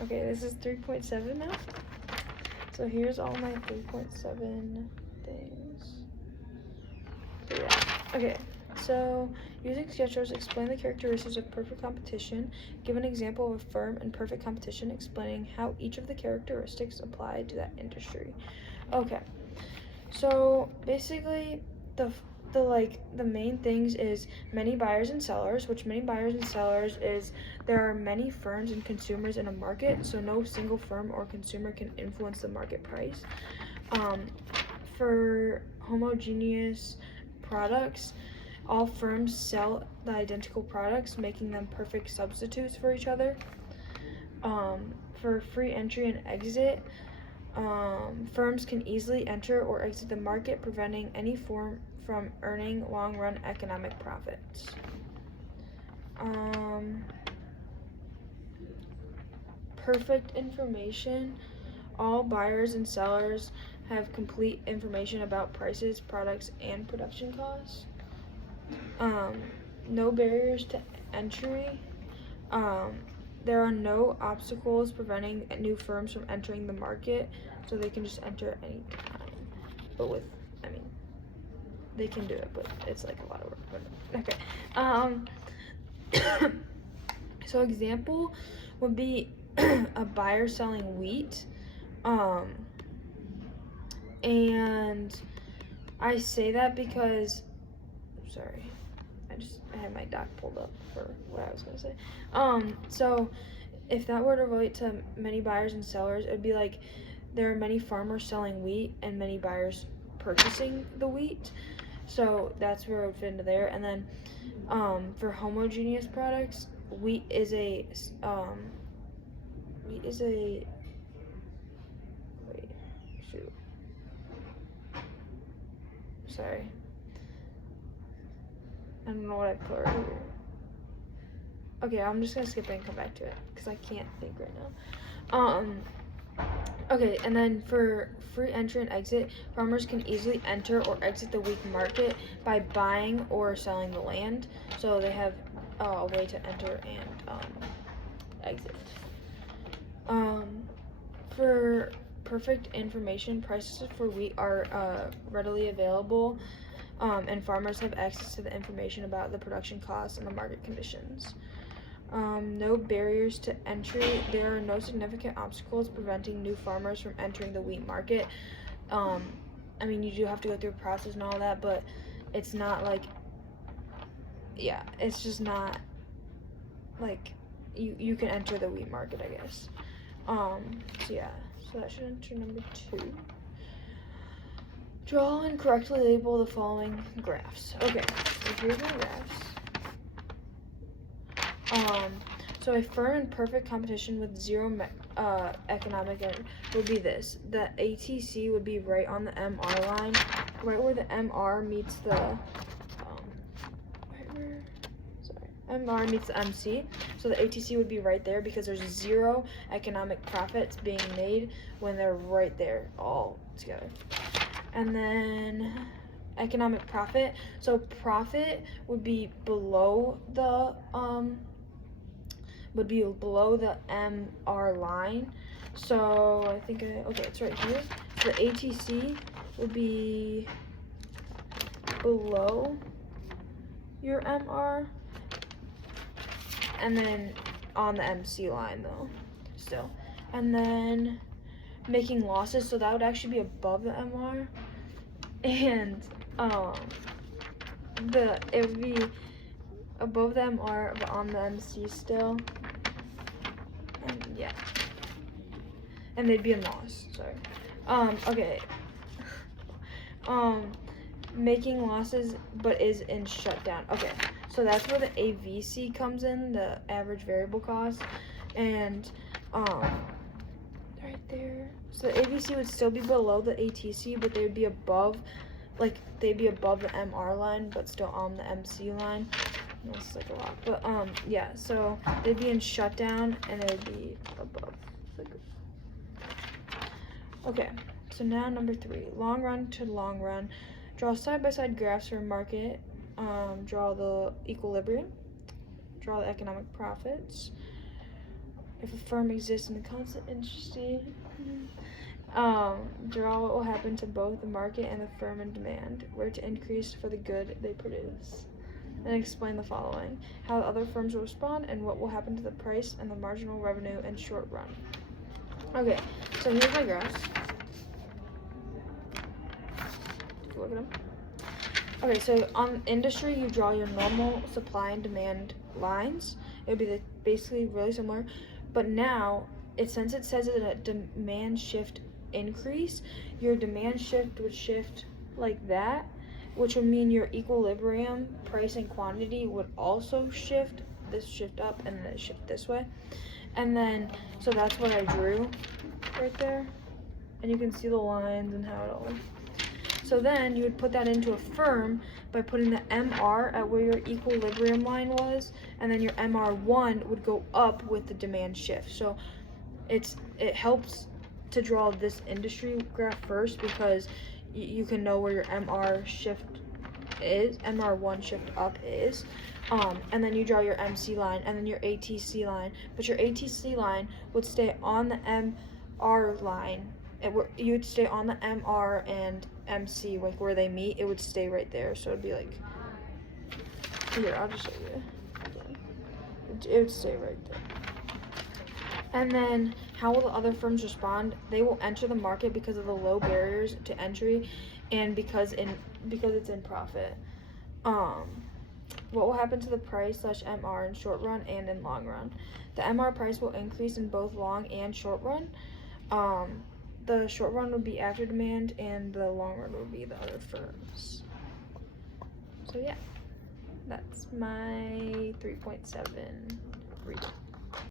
Okay, this is 3.7 now. So here's all my 3.7 things. So yeah. Okay, so using sketchnotes, explain the characteristics of perfect competition. Give an example of a firm in perfect competition, explaining how each of the characteristics apply to that industry. Okay, so basically the main things is many buyers and sellers, which many buyers and sellers is there are many firms and consumers in a market, so no single firm or consumer can influence the market price. For homogeneous products, all firms sell the identical products, making them perfect substitutes for each other. For free entry and exit, firms can easily enter or exit the market, preventing any firm from earning long-run economic profits. Perfect information. All buyers and sellers have complete information about prices, products, and production costs. No barriers to entry. There are no obstacles preventing new firms from entering the market, so they can just enter at any time. But they can do it, but it's like a lot of work. Okay. So example would be a buyer selling wheat. And I say that because, sorry, I had my doc pulled up for what I was gonna say. So if that were to relate to many buyers and sellers, it would be like there are many farmers selling wheat and many buyers purchasing the wheat. So that's where it would fit into there. And then for homogeneous products, wheat is a wait, shoot. Sorry. I don't know what I put right here. Okay, I'm just gonna skip it and come back to it because I can't think right now. Okay, and then for free entry and exit, farmers can easily enter or exit the wheat market by buying or selling the land. So they have a way to enter and exit. For perfect information, prices for wheat are readily available, and farmers have access to the information about the production costs and the market conditions. No barriers to entry. There are no significant obstacles preventing new farmers from entering the wheat market. You do have to go through a process and all that, but it's not like, yeah, it's just not like you can enter the wheat market, I guess. So yeah, so that should enter number 2. Draw and correctly label the following graphs. Okay, so here's my graphs. So a firm in perfect competition with zero economic end would be this. The ATC would be right on the MR line, right where the MR meets the MR meets the MC. So the ATC would be right there because there's zero economic profits being made when they're right there all together. And then economic profit. So profit would be below the MR line. So I think okay, it's right here. So the ATC would be below your MR, and then on the MC line though, still. And then making losses, so that would actually be above the MR, and it would be above the MR but on the MC still. And yeah. And they'd be in loss, sorry. Okay. Making losses but is in shutdown. Okay, so that's where the AVC comes in, the average variable cost. And right there. So the AVC would still be below the ATC, but they would be above, they'd be above the MR line, but still on the MC line. That's like a lot, but yeah. So they'd be in shutdown, and it would be above. Okay, so now number 3, long run to long run. Draw side-by-side graphs for market. Draw the equilibrium. Draw the economic profits. if a firm exists in a constant industry, draw what will happen to both the market and the firm in demand, where to increase for the good they produce. And explain the following: how the other firms will respond and what will happen to the price and the marginal revenue in short run. Okay, so here's my graphs. Look at them. Okay, so on industry, you draw your normal supply and demand lines. It would be basically really similar, but now since it says it's a demand shift increase, your demand shift would shift like that, which would mean your equilibrium price and quantity would also shift up and then it shift this way. And then so that's what I drew right there, and you can see the lines and how it all. So then you would put that into a firm by putting the MR at where your equilibrium line was, and then your MR1 would go up with the demand shift. So it helps to draw this industry graph first because you can know where your MR shift is, MR1 shift up is, and then you draw your MC line and then your ATC line, but your ATC line would stay on the MR line. You would stay on the MR and MC, like where they meet, it would stay right there. So it'd be like, here, I'll just show you. It would stay right there. And then how will the other firms respond? They will enter the market because of the low barriers to entry and because it's in profit. What will happen to the price / MR in short run and in long run? The MR price will increase in both long and short run. The short run would be after demand and the long run would be the other firms. So yeah, that's my 3.7 read.